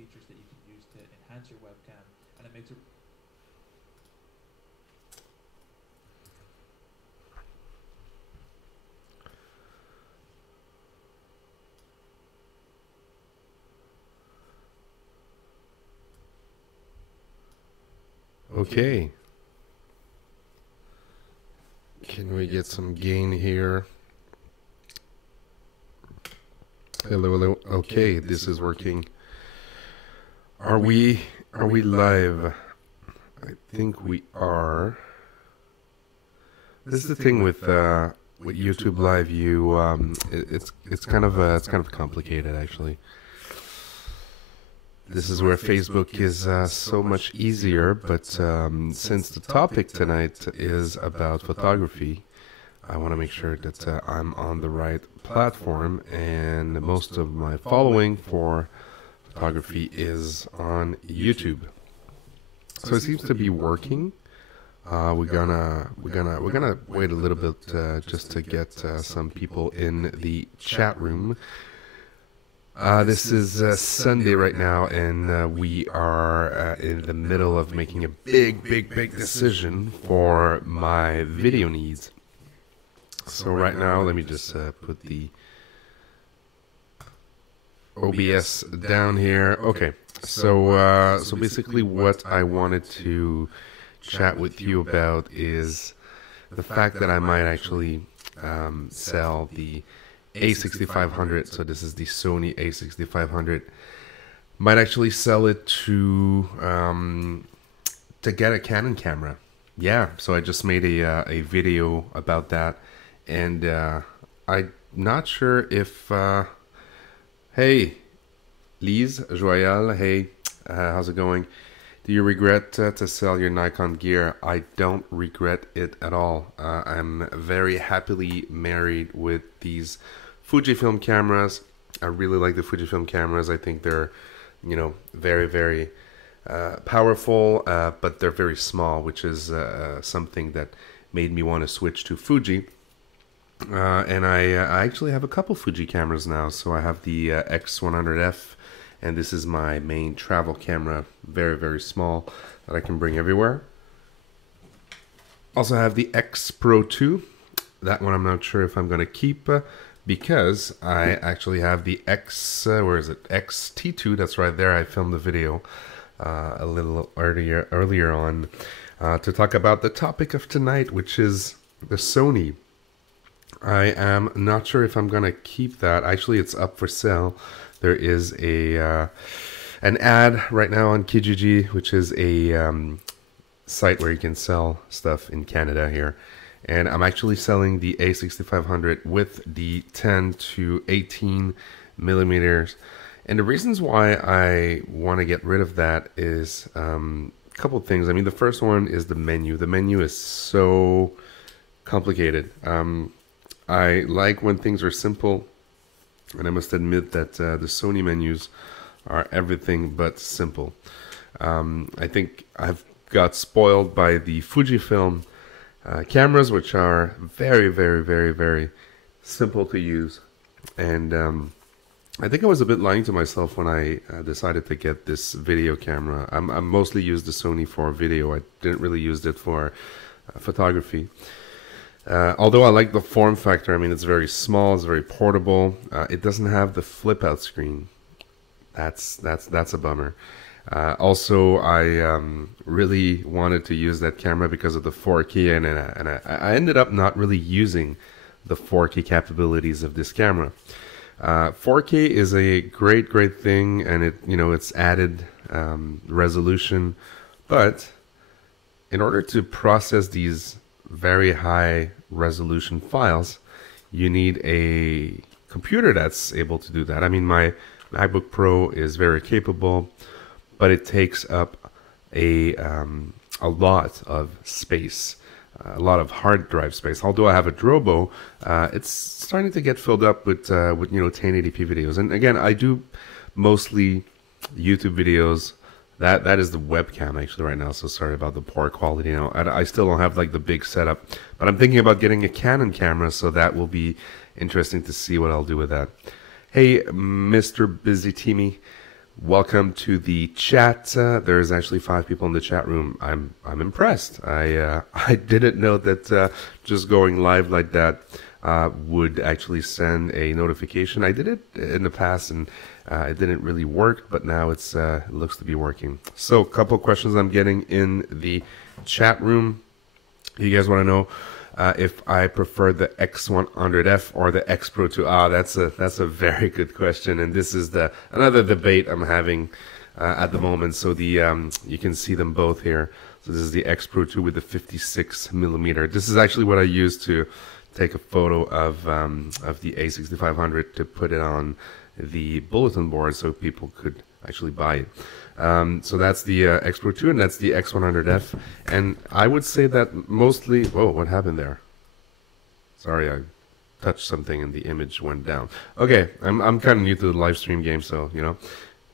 features that you can use to enhance your webcam, and it makes it Okay. Can we get some gain here? Hello, hello. Okay, this is working. Are we live? I think we are. This is the thing with YouTube Live. It's kind of complicated actually. This is where Facebook is so much easier, but since the topic tonight is about photography, I want to make sure that I'm on the right platform, and most of my following for photography is on YouTube. So it seems to be working. We're gonna wait a little bit just to get some people in the chat room. This is Sunday right now, and we are in the middle of making a big decision for my video needs. So right now, let me just put the OBS down here. Okay, so basically what I wanted to chat with you about is the fact that I might actually sell the A6500. So this is the Sony A6500. Might actually sell it to get a Canon camera. Yeah, so I just made a video about that, and I'm not sure if hey Lise Joyal, hey, how's it going? Do you regret to sell your Nikon gear? I don't regret it at all. I'm very happily married with these Fujifilm cameras. I really like the Fujifilm cameras. I think they're, very powerful, but they're very small, which is something that made me want to switch to Fuji. And I actually have a couple Fuji cameras now. So I have the X100F, and this is my main travel camera, very small, that I can bring everywhere. Also have the X Pro 2. That one I'm not sure if I'm going to keep, because I actually have the XT2. That's right there. I filmed the video a little earlier on to talk about the topic of tonight, which is the Sony. I am not sure if I'm going to keep that. Actually, it's up for sale. There is an ad right now on Kijiji, which is a site where you can sell stuff in Canada here. And I'm actually selling the A6500 with the 10 to 18 millimeters. And the reasons why I want to get rid of that is a couple of things. I mean, the first one is the menu. The menu is so complicated. I like when things are simple. And I must admit that the Sony menus are everything but simple. I think I've got spoiled by the Fujifilm cameras, which are very simple to use. And I think I was a bit lying to myself when I decided to get this video camera. I mostly used the Sony for video. I didn't really use it for photography. Although I like the form factor. I mean, it's very small, it's very portable. It doesn't have the flip out screen. That's a bummer. Also, I really wanted to use that camera because of the 4K, and I ended up not really using the 4K capabilities of this camera. 4K is a great thing, and it's added resolution, but in order to process these very high resolution files, you need a computer that's able to do that. I mean, my MacBook Pro is very capable, but it takes up a lot of space, a lot of hard drive space. Although I have a Drobo, it's starting to get filled up with 1080p videos. And again, I do mostly YouTube videos. That is the webcam actually right now, so sorry about the poor quality. I still don't have like the big setup, but I'm thinking about getting a Canon camera, so that will be interesting to see what I'll do with that. Hey, Mr. Busy Teamy, Welcome to the chat. There's actually 5 people in the chat room. I'm impressed. I didn't know that just going live like that would actually send a notification. I did it in the past and it didn't really work, but now it looks to be working. So, a couple of questions I'm getting in the chat room. You guys want to know if I prefer the X100F or the X Pro 2? That's a very good question, and this is another debate I'm having at the moment. So you can see them both here. So this is the X Pro 2 with the 56mm. This is actually what I used to take a photo of the A6500 to put it on the bulletin board so people could actually buy it. So that's the X Pro 2 and that's the X100F. And I would say that mostly... Whoa, what happened there? Sorry, I touched something and the image went down. Okay, I'm kind of new to the live stream game, so, you know,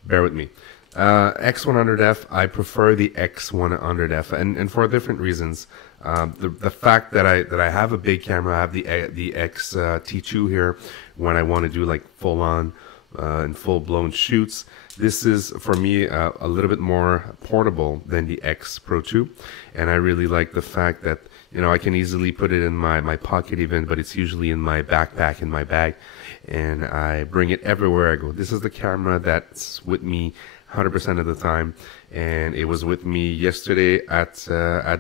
bear with me. X100F, I prefer the X100F, and for different reasons. The fact that I have a big camera, I have the XT2 here when I want to do like full-on and full-blown shoots. This is, for me, a little bit more portable than the X Pro 2, and I really like the fact that, you know, I can easily put it in my pocket even, but it's usually in my backpack, in my bag, and I bring it everywhere I go. This is the camera that's with me 100% of the time, and it was with me yesterday at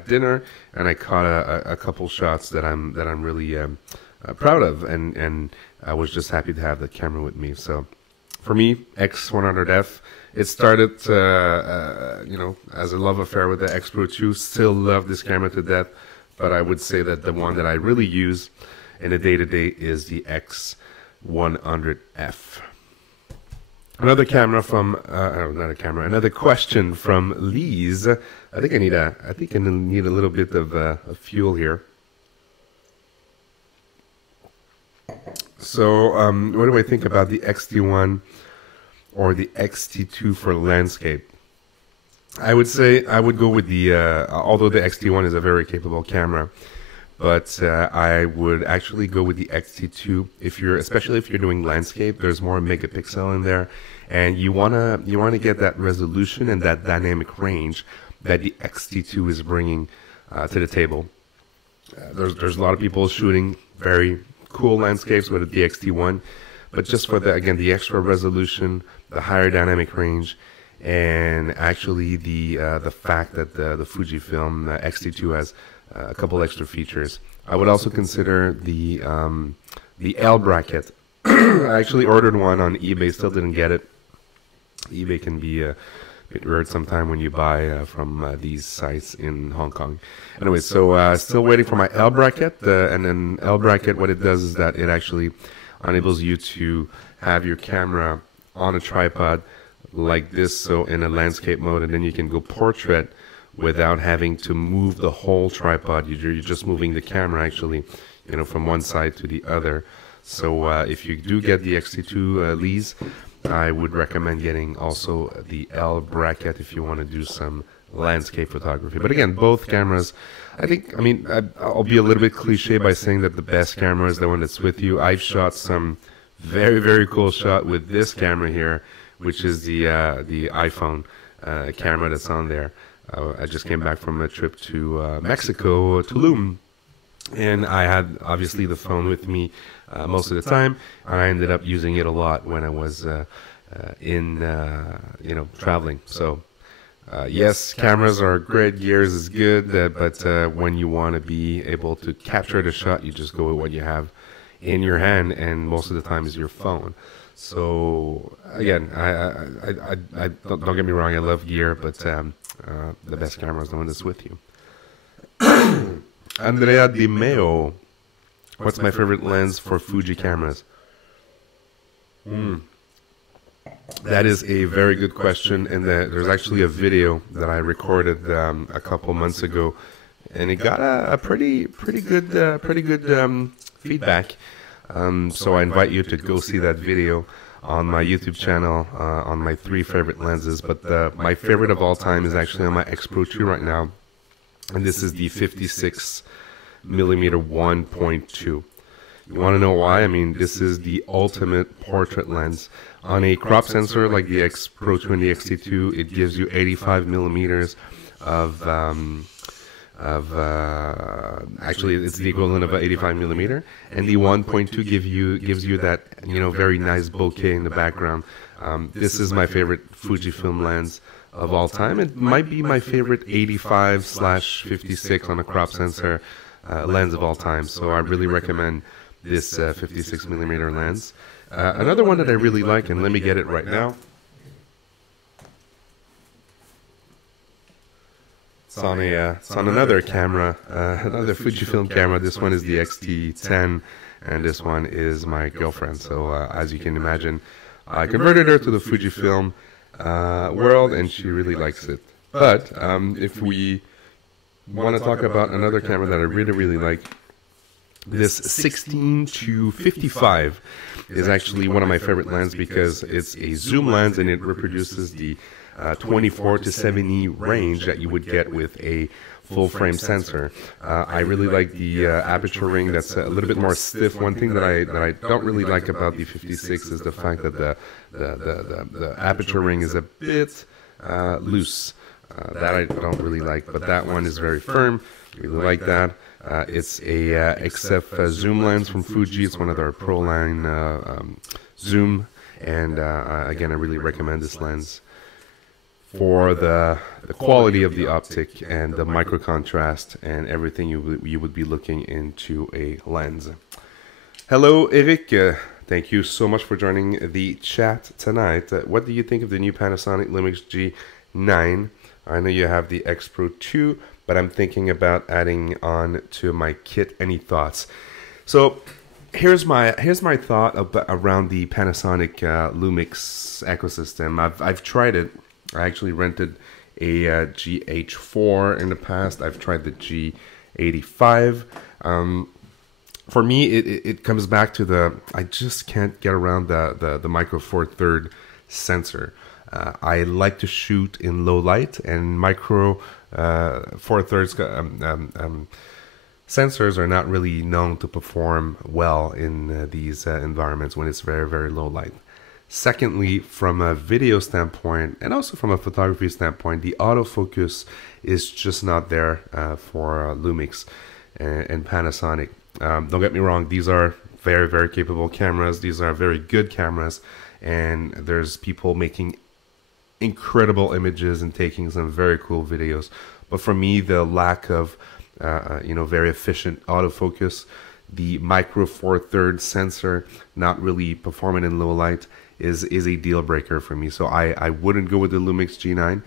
dinner, and I caught a couple shots that I'm really proud of, and I was just happy to have the camera with me. So for me, X100F, it started you know, as a love affair with the X Pro 2. Still love this camera to death, but I would say that the one that I really use in the day-to-day is the X100F. Another camera from another question from Lise. I think I need a little bit of fuel here. So what do I think about the XT1 or the XT2 for landscape? I would say I would go with the although the XT1 is a very capable camera, but I would actually go with the XT2 especially if you're doing landscape. There's more megapixel in there, and you wanna get that resolution and that dynamic range that the XT2 is bringing to the table. There's a lot of people shooting very cool landscapes with the XT1, but just for the extra resolution, the higher dynamic range, and actually the fact that the Fujifilm XT2 has a couple extra features. I would also consider the L bracket. I actually ordered one on eBay, still didn't get it. eBay can be a bit weird sometime when you buy from these sites in Hong Kong. Anyway, so still waiting for my L bracket, and then L bracket, what it does is that it actually enables you to have your camera on a tripod like this, so in a landscape mode, and then you can go portrait without having to move the whole tripod. You're just moving the camera actually, you know, from one side to the other. So if you do get the XT2 Lise, I would recommend getting also the L bracket if you want to do some landscape photography. But again, both cameras, I'll be a little bit cliche by saying that the best camera is the one that's with you. I've shot some very, very cool shot with this camera here, which is the iPhone camera that's on there. I just came back from a trip to Mexico, Tulum, and I had obviously the phone with me most of the time. I ended up using it a lot when I was traveling. So yes, cameras are great, gears is good, but when you want to be able to capture the shot, you just go with what you have in your hand, and most of the time is your phone. So again, I don't get me wrong, I love gear, but the best camera is the one that's with you. Andrea Di Meo, what's my favorite lens for Fuji cameras? That is a very good question, and there's actually a video that I recorded a couple months ago, and it got a pretty good feedback. So I invite you to go see that video on my YouTube channel on my 3 favorite lenses. But my favorite of all time is actually on my X Pro 2 right now, and this is the 56mm 1.2. You want to know why? I mean, this is the ultimate portrait lens. On a crop sensor like the Pro 20 XT2, it gives you 85 millimeters of actually it's the equivalent of an 85 millimeter, and the 1.2 gives you that, you know, very nice bokeh in the background. This is my favorite Fujifilm lens of all time. It might be my favorite 85/56 on a crop sensor lens of all time. So I really recommend this 56 millimeter lens. Another one that I really like, and let me get it right now. It's on another camera, another Fujifilm camera. This one is the XT10, and this one is my girlfriend. So as you can imagine, I converted her to the Fujifilm world, and she really likes it. But if we want to talk about another camera that I really like, this 16 to 55 is actually one of my favorite lenses because it's a zoom lens and it reproduces the 24 to 70 range that you would get with a full frame sensor. I really like the aperture ring that's a little bit more stiff. One thing that I don't really like about the 56 is the fact that the aperture ring is a bit loose. That I don't really like, but that one is very firm. Really like that. It's a XF zoom lens from Fuji. It's one of their Pro line zoom, and again, I really recommend this lens for the quality of the optic and the micro contrast and everything you would be looking into a lens. Hello, Eric. Thank you so much for joining the chat tonight. What do you think of the new Panasonic Lumix G9? I know you have the X Pro 2, but I'm thinking about adding on to my kit. Any thoughts? So here's my thought around the Panasonic Lumix ecosystem. I've tried it. I actually rented a GH4 in the past. I've tried the G85. For me, it comes back to I just can't get around the Micro Four Third sensor. I like to shoot in low light, and Micro Four Thirds sensors are not really known to perform well in these environments when it's very low light. Secondly, from a video standpoint and also from a photography standpoint, the autofocus is just not there for Lumix and Panasonic. Don't get me wrong, these are very capable cameras. These are very good cameras, and there's people making incredible images and taking some very cool videos. But for me, the lack of very efficient autofocus, the Micro Four Thirds sensor not really performing in low light is a deal breaker for me. So I wouldn't go with the Lumix G9,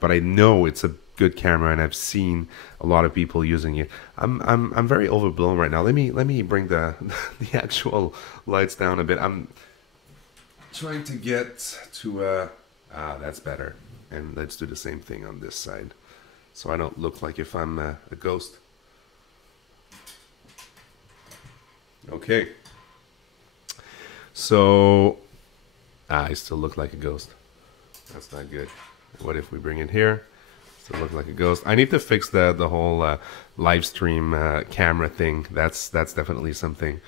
but I know it's a good camera, and I've seen a lot of people using it. I'm very overblown right now. Let me bring the actual lights down a bit. I'm trying to get to that's better. And let's do the same thing on this side, so I don't look like if I'm a ghost. Okay. So I still look like a ghost. That's not good. What if we bring it here? Still look like a ghost. I need to fix the whole live stream camera thing. That's definitely something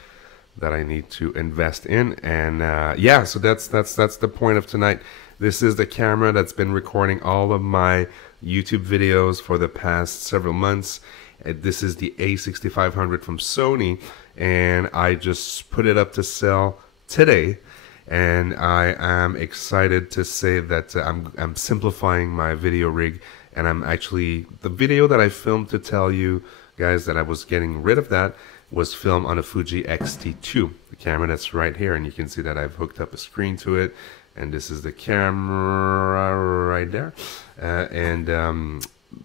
that I need to invest in. And yeah, so that's the point of tonight. This is the camera that's been recording all of my YouTube videos for the past several months. This is the A6500 from Sony, and I just put it up to sell today. And I am excited to say that I'm simplifying my video rig, and I'm actually, the video that I filmed to tell you guys that I was getting rid of that was filmed on a Fuji XT2, the camera that's right here, and you can see that I've hooked up a screen to it, and this is the camera right there.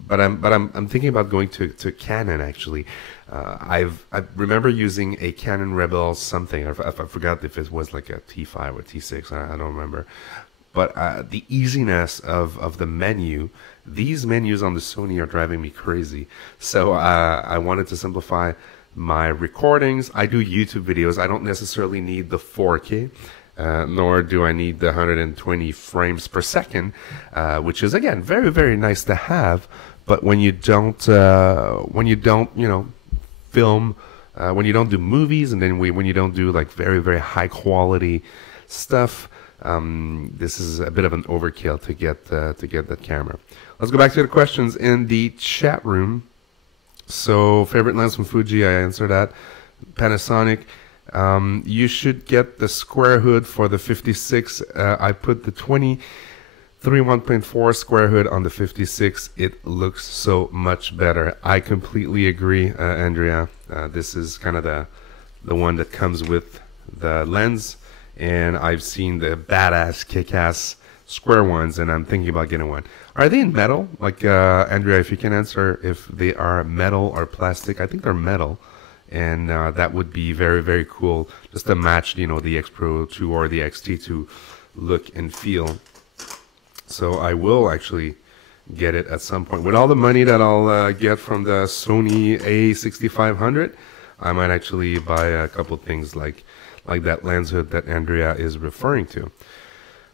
But I'm thinking about going to Canon actually. I remember using a Canon Rebel something. I forgot if it was like a T5 or T6. I don't remember. But the easiness of the menu, these menus on the Sony are driving me crazy. So I wanted to simplify my recordings. I do YouTube videos. I don't necessarily need the 4K. Nor do I need the 120 frames per second, which is again very nice to have. But when you don't, film when you don't do movies, and then when you don't do like very, very high quality stuff, this is a bit of an overkill to get that camera. Let's go back to the questions in the chat room. So, favorite lens from Fuji, I answered that. Panasonic. You should get the square hood for the 56. I put the 1.4 square hood on the 56. It looks so much better. I completely agree, Andrea. This is kind of the one that comes with the lens, and I've seen the badass, kick-ass square ones, and I'm thinking about getting one. Are they in metal? Like, Andrea, if you can answer if they are metal or plastic. I think they're metal, and that would be very, very cool, just to match, you know, the X Pro 2 or the XT2 look and feel. So I will actually get it at some point. With all the money that I'll get from the Sony A6500, I might actually buy a couple things like that lens hood that Andrea is referring to.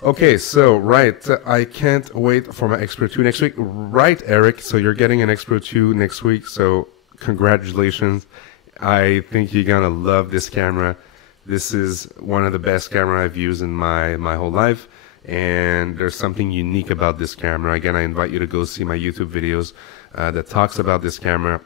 Okay, so, right, I can't wait for my X Pro 2 next week. Right, Eric, so you're getting an X Pro 2 next week, so congratulations. I think you're going to love this camera. This is one of the best camera I've used in my whole life, and there's something unique about this camera. Again, I invite you to go see my YouTube videos that talks about this camera.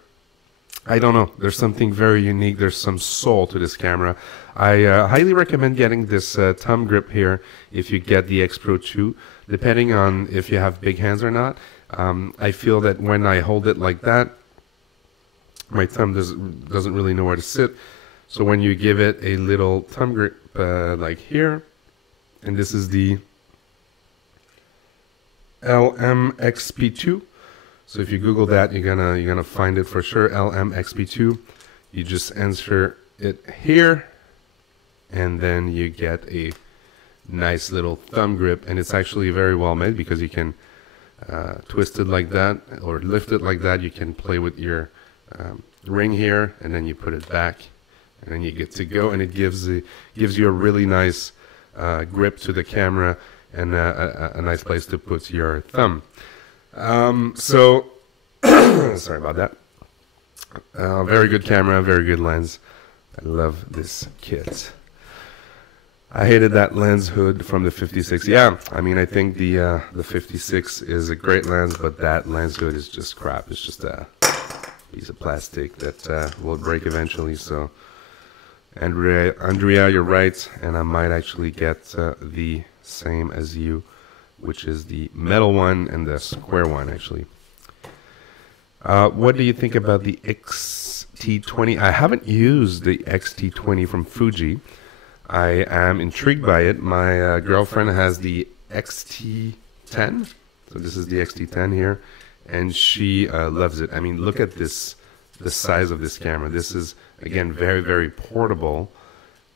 I don't know, there's something very unique. There's some soul to this camera. I highly recommend getting this thumb grip here if you get the X Pro 2, depending on if you have big hands or not. I feel that when I hold it like that, my thumb doesn't really know where to sit. So when you give it a little thumb grip like here, and this is the LMXP2. So if you Google that, you're gonna find it for sure. LMXP2. You just answer it here, and then you get a nice little thumb grip, and it's actually very well made because you can twist it like that or lift it like that. You can play with your ring here, and then you put it back, and then you get to go, and it gives you a really nice grip to the camera and a nice place to put your thumb. So sorry about that. Very good camera, very good lens. I love this kit. I hated that lens hood from the 56. Yeah, I mean, I think the 56 is a great lens, but that lens hood is just crap. It's just a piece of plastic that will break eventually. So, Andrea, you're right, and I might actually get the same as you, which is the metal one and the square one, actually. What do you think about the XT20? I haven't used the XT20 from Fuji. I am intrigued by it. My girlfriend has the XT10. So this is the XT10 here, and she loves it. I mean, look at this, the size of this camera. This is, again, very, very portable.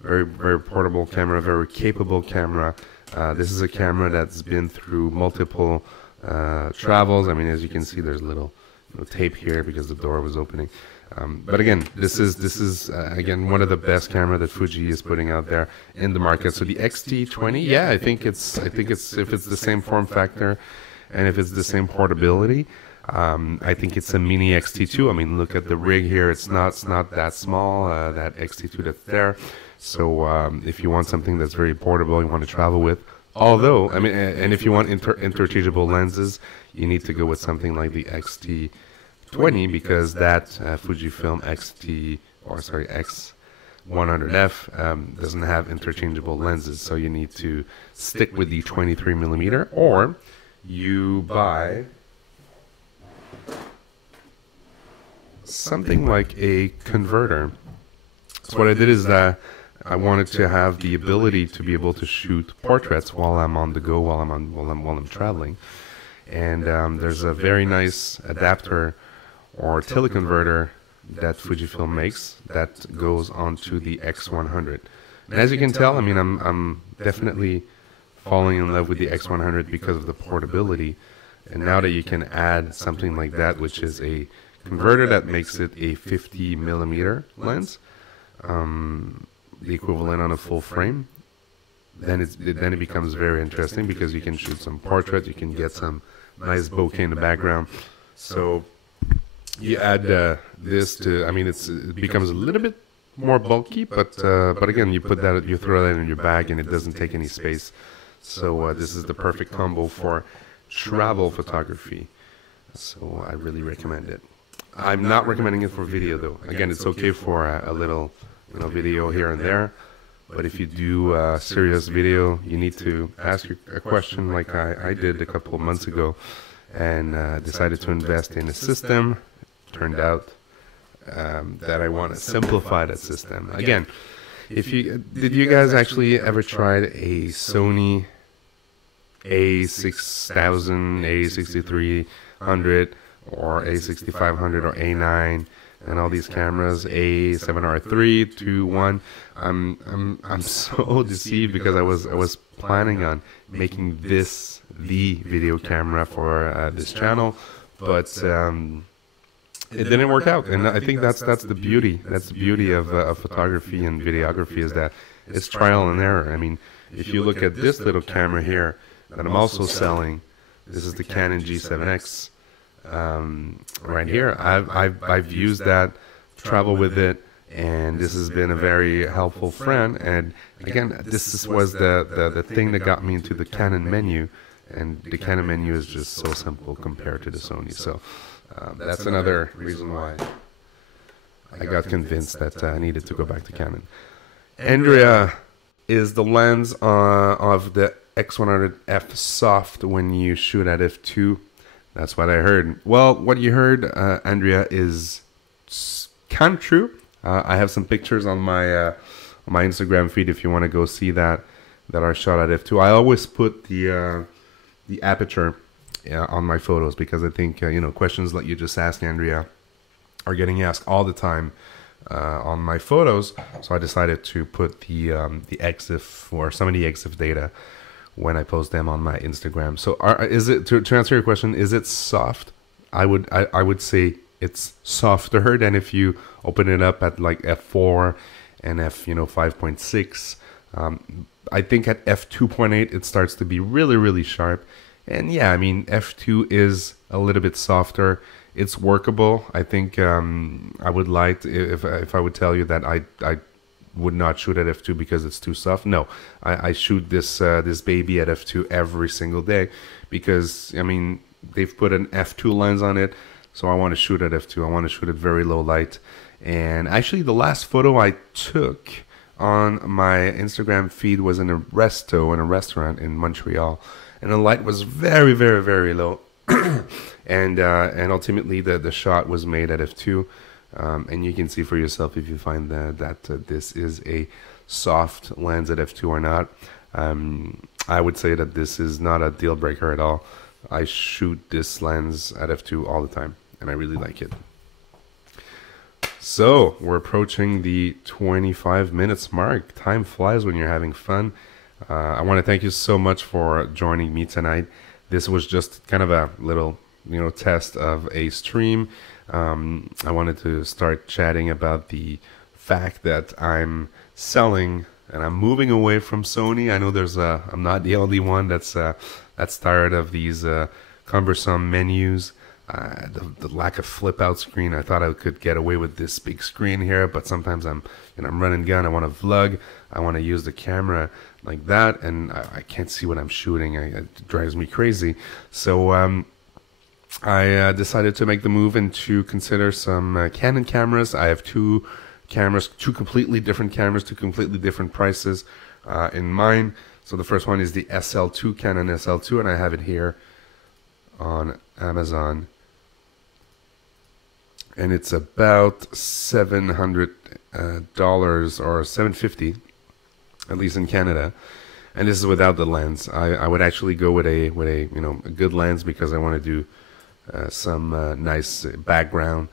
Very, very portable camera, very capable camera. This is a camera that's been through multiple travels. I mean, as you can see, there's a little tape here because the door was opening. But again, this is again one of the best camera that Fuji is putting out there in the market. So the XT20, yeah, I think it's if it's the same form factor and if it's the same portability, I think it's a mini XT2. I mean, look at the rig here; it's not that small. That XT2 that's there. So if you want something that's very portable, you want to travel with. Although, I mean, and if you want interchangeable lenses, you need to go with something like the XT20 because that Fujifilm X100F doesn't have interchangeable lenses. So you need to stick with the 23mm, or you buy something like a converter. So what I did is that I wanted to have the ability to be able to shoot portraits while I'm on the go, while I'm traveling. And there's a very nice adapter or teleconverter that Fujifilm makes that goes onto the X100. And as you can tell, I mean, I'm definitely falling in love with the X100 because of the portability. And now that you can add something like that, which is a converter that makes it a 50mm lens, the equivalent on a full frame, then it becomes very interesting because you can shoot some portrait, you can get some nice bokeh in the background. So you add this to, I mean, it becomes a little bit more bulky, but again, you throw that in your bag and it doesn't take any space. So this is the perfect combo for travel photography. So I really recommend it. I'm not recommending it for video though. Again, it's okay for a little, video here and there. But if you do serious video, you need to ask a question like I did a couple of months ago, and decided to invest in a system. Turned out that I want to simplify that system. Again, did you guys actually ever tried a Sony A6000, A6300, or A6500, or A9, and all these cameras, A7R3, 2, 1. I'm so deceived because I was planning on making this the video camera for this channel, but it didn't work out. And I think that's the beauty. That's the beauty of photography and videography, is that it's trial and error. I mean, if you look at this little camera here that I'm also selling, this is the Canon G7X. Right here, I've used that, travel with it, and this has been a very helpful friend. And again, this was the thing that got me into the Canon menu, and the Canon menu is just so simple compared to the Sony. So that's another reason why I got convinced that I needed to go back to Canon. Andrea, is the lens of the X100F soft when you shoot at f2? That's what I heard. Well, what you heard, Andrea, is kind of true. I have some pictures on my Instagram feed if you want to go see that are shot at f2. I always put the aperture on my photos because I think questions like you just asked, Andrea, are getting asked all the time on my photos. So I decided to put the EXIF or some of the EXIF data when I post them on my Instagram. So is it, to answer your question, is it soft? I would say it's softer than if you open it up at like f4 and f 5.6. I think at f2.8 it starts to be really, really sharp. And yeah, I mean, f2 is a little bit softer. It's workable. I think I would like if I would tell you that I would not shoot at f2 because it's too soft. No, I shoot this baby at f2 every single day because, I mean, they've put an f2 lens on it, so I want to shoot at f2. I want to shoot at very low light. And actually, the last photo I took on my Instagram feed was in a restaurant in Montreal, and the light was very, very, very low. and ultimately the shot was made at f2. And you can see for yourself if you find that this is a soft lens at f2 or not. I would say that this is not a deal breaker at all. I shoot this lens at f2 all the time, and I really like it. So we're approaching the 25 minutes mark. Time flies when you're having fun. I want to thank you so much for joining me tonight. This was just kind of a little test of a stream. I wanted to start chatting about the fact that I'm selling and I'm moving away from Sony. I know I'm not the only one that's tired of these cumbersome menus, the lack of flip out screen. I thought I could get away with this big screen here, but sometimes I'm running gun. I want to vlog. I want to use the camera like that, and I can't see what I'm shooting. It drives me crazy. So I decided to make the move and to consider some Canon cameras. I have two completely different cameras, two completely different prices in mind. So the first one is the SL2, Canon SL2, and I have it here on Amazon. And it's about $700 or $750, at least in Canada. And this is without the lens. I would actually go with a a good lens because I want to do some nice background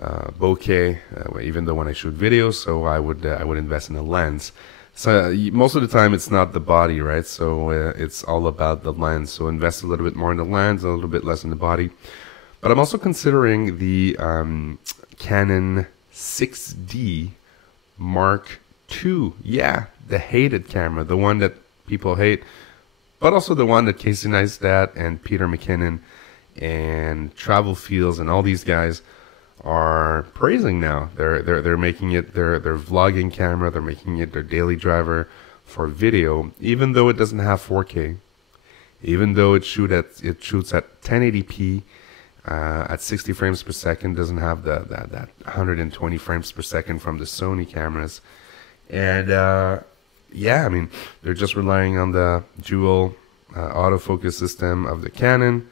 bokeh, even though when I shoot videos. So I would invest in a lens. So most of the time it's not the body, right? So it's all about the lens. So invest a little bit more in the lens, a little bit less in the body. But I'm also considering the Canon 6D Mark II. Yeah, the hated camera, the one that people hate, but also the one that Casey Neistat and Peter McKinnon and Travel Fields and all these guys are praising now. They're making it their vlogging camera. They're making it their daily driver for video, even though it doesn't have 4K, even though it shoots at 1080p at 60 frames per second. Doesn't have that 120 frames per second from the Sony cameras, and yeah, I mean, they're just relying on the dual autofocus system of the Canon.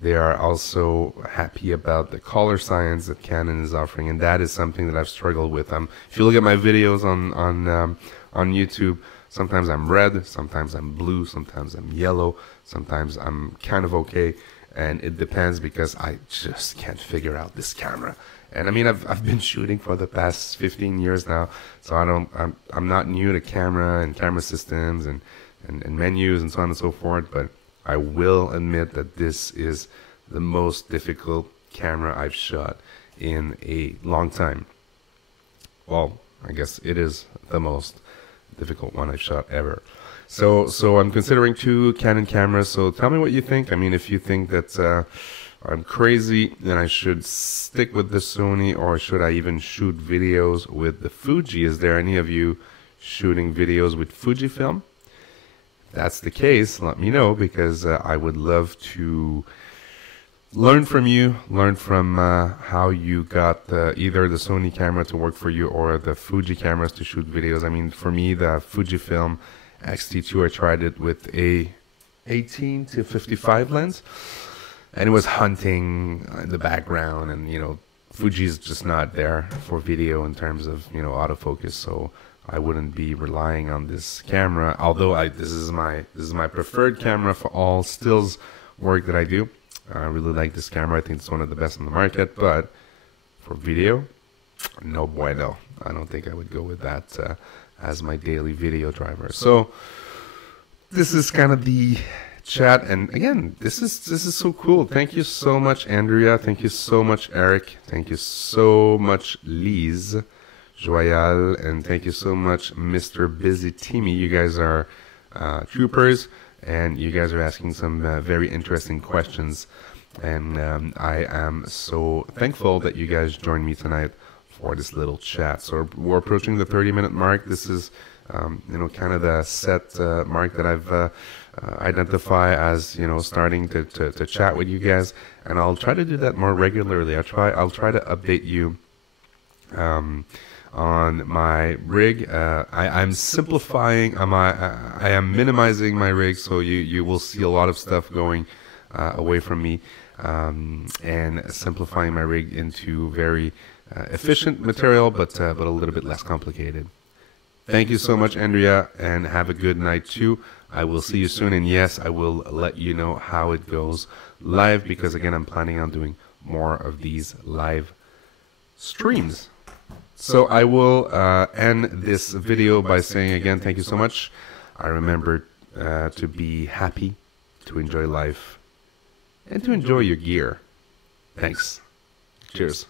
They are also happy about the color science that Canon is offering, and that is something that I've struggled with. If you look at my videos on YouTube, sometimes I'm red, sometimes I'm blue, sometimes I'm yellow, sometimes I'm kind of okay, and it depends because I just can't figure out this camera. And I mean, I've been shooting for the past 15 years now, so I'm not new to camera and camera systems and menus and so on and so forth, but I will admit that this is the most difficult camera I've shot in a long time. Well, I guess it is the most difficult one I've shot ever. So I'm considering 2 Canon cameras. So tell me what you think. I mean, if you think that I'm crazy, then I should stick with the Sony, or should I even shoot videos with the Fuji? Is there any of you shooting videos with Fujifilm? If that's the case, let me know, because I would love to learn from you, learn from how you got either the Sony camera to work for you or the Fuji cameras to shoot videos. I mean, for me, the Fujifilm XT2, I tried it with a 18 to 55 lens, and it was hunting in the background, and Fuji's just not there for video in terms of autofocus, so I wouldn't be relying on this camera. Although this is my preferred camera for all stills work that I do. I really like this camera. I think it's one of the best on the market. But for video, no bueno. I don't think I would go with that as my daily video driver. So this is kind of the chat. And again, this is so cool. Thank you so much, Andrea. Thank you so much, Eric. Thank you so much, Lise Joyal, and thank you so much, Mr. Busy Timmy. You guys are troopers, and you guys are asking some very interesting questions, and I am so thankful that you guys joined me tonight for this little chat. So we're approaching the 30-minute mark. This is kind of the set mark that I've identified as starting to chat with you guys, and I'll try to do that more regularly. I'll try to update you on my rig. I'm simplifying. I am minimizing my rig, so you will see a lot of stuff going away from me, and simplifying my rig into very efficient material, but a little bit less complicated. Thank you so much, Andrea, and have a good night too. I will see you soon, and yes, I will let you know how it goes live, because again, I'm planning on doing more of these live streams. So I will end this video by saying again, thank you so much. I remember to be happy, to enjoy life, and to enjoy your gear. Thanks. Cheers.